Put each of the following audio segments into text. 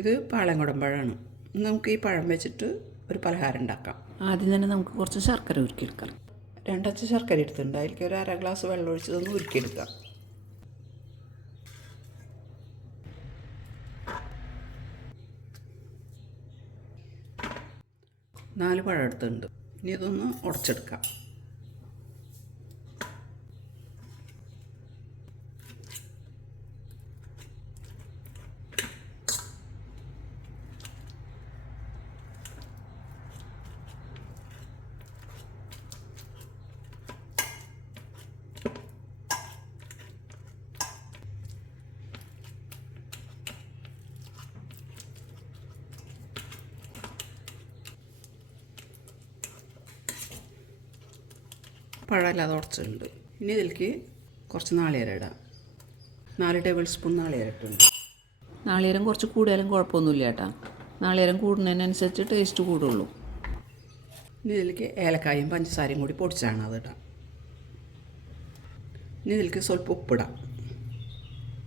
ഇത് പാളയംകുടം പഴമാണ് നമുക്ക് ഈ പഴം വെച്ചിട്ട് ഒരു പലഹാരം ഉണ്ടാക്കാം. ആദ്യം തന്നെ നമുക്ക് കുറച്ച് ശർക്കര ഉരുക്കിയെടുക്കാം. രണ്ടച്ച ശർക്കര എടുത്തിട്ടുണ്ട്. അതിലേക്ക് ഒരു അര ഗ്ലാസ് വെള്ളം ഒഴിച്ച് തന്ന് ഉരുക്കിയെടുക്കാം. നാല് പഴം എടുത്തിട്ടുണ്ട്. ഇനി ഇതൊന്ന് ഉടച്ചെടുക്കാം. പഴമല്ലാതെ ഉടച്ചിട്ടുണ്ട് ഇനി ഇതിലേക്ക് കുറച്ച് നാളികേരം ഇടാം. നാല് ടേബിൾ സ്പൂൺ നാളികേരം ഇട്ടുണ്ട് നാളികേരം കുറച്ച് കൂടിയാലും കുഴപ്പമൊന്നുമില്ല കേട്ടോ. നാളികേരം കൂടുന്നതിനനുസരിച്ച് ടേസ്റ്റ് കൂടുള്ളൂ. ഇനി ഇതിലേക്ക് ഏലക്കായും പഞ്ചസാരയും കൂടി പൊടിച്ചാണ് അത് ഇടാം. ഇനി ഇതിലേക്ക് സ്വല്പം ഉപ്പിടാം.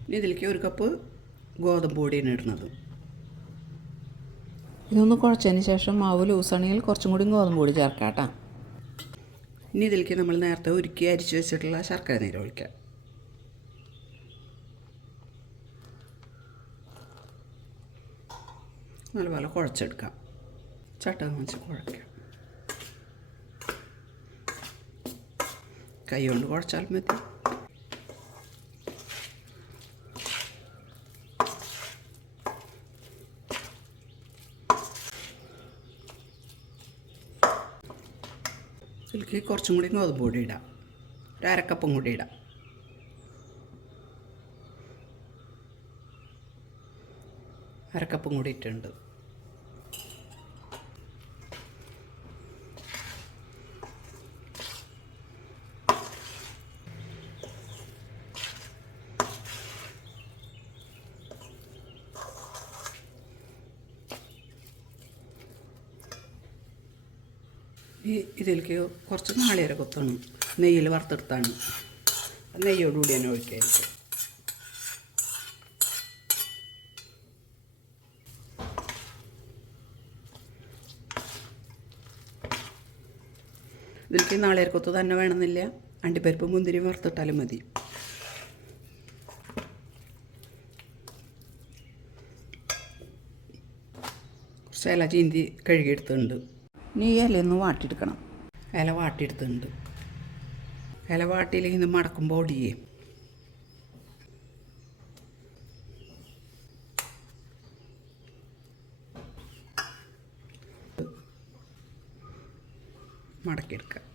ഇനി ഇതിലേക്ക് ഒരു കപ്പ് ഗോതമ്പ് പൊടിയാണ് ഇടുന്നത്. ഇതൊന്ന് കുഴച്ചതിന് ശേഷം മാവ് ലൂസാണെങ്കിൽ കുറച്ചും കൂടി ഗോതമ്പ് പൊടി ചേർക്കാം കേട്ടാ. ഇനി ഇതിലേക്ക് നമ്മൾ നേരത്തെ ഉരുക്കി അരിച്ചു വെച്ചിട്ടുള്ള ശർക്കര നീര് ഒഴിക്കാം. നല്ലപോലെ കുഴച്ചെടുക്കാം. ചട്ടകം വെച്ച് കുഴക്കാം. കൈ കൊണ്ട് കുഴച്ചാൽ മതി. ഇതിലേക്ക് കുറച്ചും കൂടി ഗോതമ്പ് പൊടി ഇടാം. ഒരു അരക്കപ്പും കൂടി ഇടാം. അരക്കപ്പും കൂടി ഇട്ടുണ്ട് ഈ ഇതിലേക്ക് കുറച്ച് നാളികേര കൊത്തണം. നെയ്യിൽ വറുത്തെടുത്താണ്. നെയ്യോടുകൂടി തന്നെ ഒഴിക്കായിരിക്കും ഇതിലേക്ക് നാളികേര കൊത്ത് തന്നെ വേണമെന്നില്ല. അണ്ടിപ്പരിപ്പ് മുന്തിരി വറുത്തിട്ടാലും മതി. കുറച്ച് ഇല ചീന്തി കഴുകിയെടുത്തിട്ടുണ്ട്. ഇനി ഈ ഇലയൊന്ന് വാട്ടിയെടുക്കണം. ഇല വാട്ടിയെടുത്തിട്ടുണ്ട്. ഇല വാട്ടിയിലേക്ക് ഇത് മടക്കുമ്പോൾ ഒടിയേ. മടക്കിയെടുക്കുക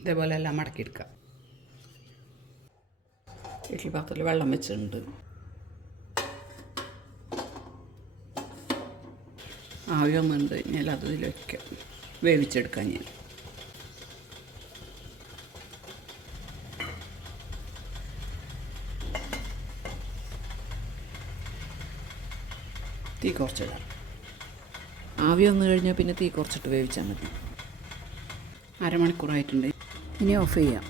ഇതേപോലെ എല്ലാം മടക്കിയെടുക്കുക. ഇഡ്ഡലി പാത്രത്തിൽ വെള്ളം വെച്ചിട്ടുണ്ട്. ആവിയൊന്നുണ്ട് ഞാൻ അത് ഇതിൽ വയ്ക്കാം വേവിച്ചെടുക്കാം ഞാൻ. തീ കുറച്ചിടാം. ആവി വന്നു കഴിഞ്ഞാൽ പിന്നെ തീ കുറച്ചിട്ട് വേവിച്ചാൽ മതി. അരമണിക്കൂറായിട്ടുണ്ട്. ഇനി ഓഫ് ചെയ്യാം